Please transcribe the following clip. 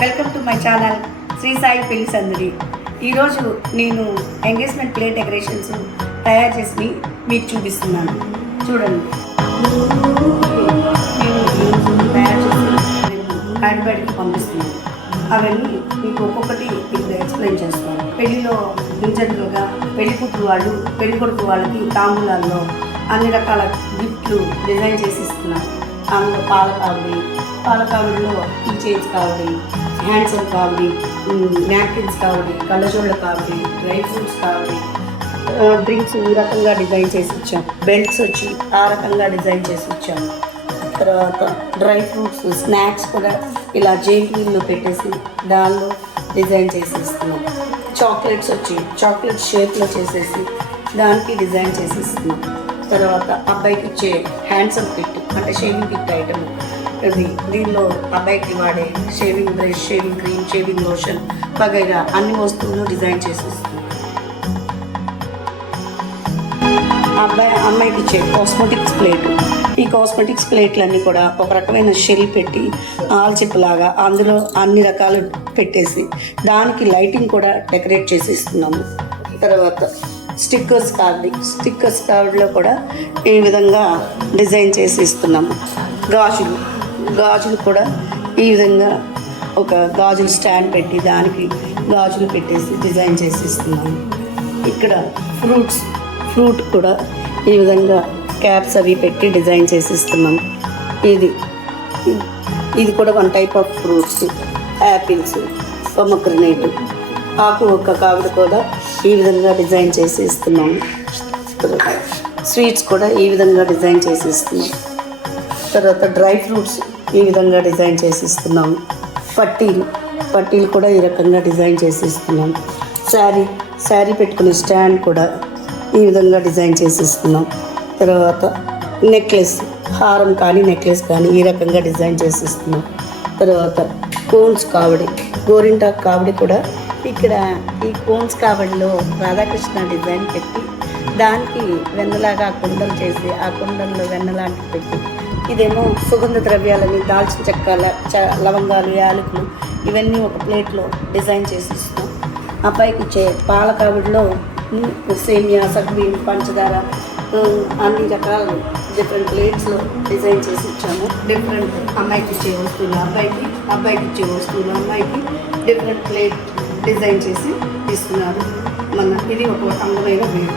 Welcome to my channel Sri Sai Pelli Sandadi. ఈరోజు నేను engagement plate decorations తయారు చేసి మీకు చూపిస్తున్నాను. చూడండి, నేను తయారు చేసి హ్యాండ్బ్యాగ్కి పంపిస్తున్నాను. అవన్నీ మీకు ఒక్కొక్కటి మీకు ఎక్స్ప్లెయిన్ చేస్తాను. పెళ్లిలో జనరల్గా పెళ్లి కూతురు వాళ్ళు పెళ్లి కొడుకు వాళ్ళకి తాంబూలాల్లో అన్ని రకాల గిఫ్ట్లు డిజైన్ చేసి ఇస్తున్నాను. అందులో పాలకావిడిలో ఈ చైన్స్ కావడి, హ్యాండ్సమ్ కావడి, నాప్కిన్స్ కావడి, కళ్ళజోళ్ళ కావడి, డ్రై ఫ్రూట్స్ కావడి, డ్రింక్స్ ఈ రకంగా డిజైన్ చేసి ఇచ్చాం. బెల్ట్స్ వచ్చి ఆ రకంగా డిజైన్ చేసి ఇచ్చాము. తర్వాత డ్రై ఫ్రూట్స్ స్నాక్స్ కూడా ఇలా జైంట్లో పెట్టేసి దానిలో డిజైన్ చేసి ఇస్తున్నాం. చాక్లెట్స్ వచ్చి చాక్లెట్ షేప్లో చేసేసి దానికి డిజైన్ చేసి ఇస్తున్నాం. తర్వాత అబ్బాయికి ఇచ్చే హ్యాండ్సమ్ కిట్ అంటే షేవింగ్ కిట్ ఐటమ్ ఇది. దీనిలో అబ్బాయికి వాడే shaving brush, shaving cream, shaving lotion వగైరా అన్ని వస్తువులు డిజైన్ చేసి ఇస్తున్నాం. అమ్మాయికి ఇచ్చే కాస్మెటిక్స్ ప్లేట్. ఈ కాస్మెటిక్స్ ప్లేట్లన్నీ కూడా ఒక రకమైన షెల్ పెట్టి ఆల్చిప్పలాగా అందులో అన్ని రకాలు పెట్టేసి దానికి లైటింగ్ కూడా డెకరేట్ చేసి ఇస్తున్నాము. తర్వాత స్టిక్కర్స్ కార్డులో కూడా ఈ విధంగా డిజైన్ చేసి ఇస్తున్నాము. గాజులు కూడా ఈ విధంగా ఒక గాజులు స్టాండ్ పెట్టి దానికి గాజులు పెట్టేసి డిజైన్ చేసి ఇస్తున్నాము. ఇక్కడ ఫ్రూట్ కూడా ఈ విధంగా క్యాప్స్ అవి పెట్టి డిజైన్ చేసి ఇస్తున్నాము. ఇది కూడా one type of fruits, apples, pomegranate, ఆకు ఒక్క కావిడి కూడా ఈ విధంగా డిజైన్ చేసి ఇస్తున్నాము. స్వీట్స్ కూడా ఈ విధంగా డిజైన్ చేసి ఇస్తున్నాం. తర్వాత డ్రై ఫ్రూట్స్ ఈ విధంగా డిజైన్ చేసి ఇస్తున్నాము. పట్టీలు కూడా ఈ రకంగా డిజైన్ చేసి ఇస్తున్నాం. శారీ పెట్టుకునే స్టాండ్ కూడా ఈ విధంగా డిజైన్ చేసి ఇస్తున్నాం. తర్వాత హారం కానీ నెక్లెస్ కానీ ఈ రకంగా డిజైన్ చేసి ఇస్తున్నాం. తర్వాత కోన్స్ కావడి, గోరింటాకు కావడి కూడా ఇక్కడ ఈ కోన్స్ కావడిలో రాధాకృష్ణ డిజైన్ పెట్టి దానికి వెన్నలాగా కుండలు చేసి ఆ కుండల్లో వెన్నలాంటివి పెట్టి, ఇదేమో సుగంధ ద్రవ్యాలని దాల్చిన చెక్క, లవంగాలు, యాలకులు ఇవన్నీ ఒక ప్లేట్లో డిజైన్ చేసి ఇస్తాం. అబ్బాయికి ఇచ్చే పాల కావిడిలో సేమియా, సగ్గుబియ్యం, పంచదార అన్ని రకాల డిఫరెంట్ ప్లేట్స్లో డిజైన్ చేసి ఇచ్చాము. డిఫరెంట్ అమ్మాయికి ఇచ్చే వస్తువులు అబ్బాయికి ఇచ్చే వస్తువులు అమ్మాయికి డిఫరెంట్ ప్లేట్ డిజైన్ చేసి ఇస్తున్నారు. ఇది ఒక అందమైన వేరు.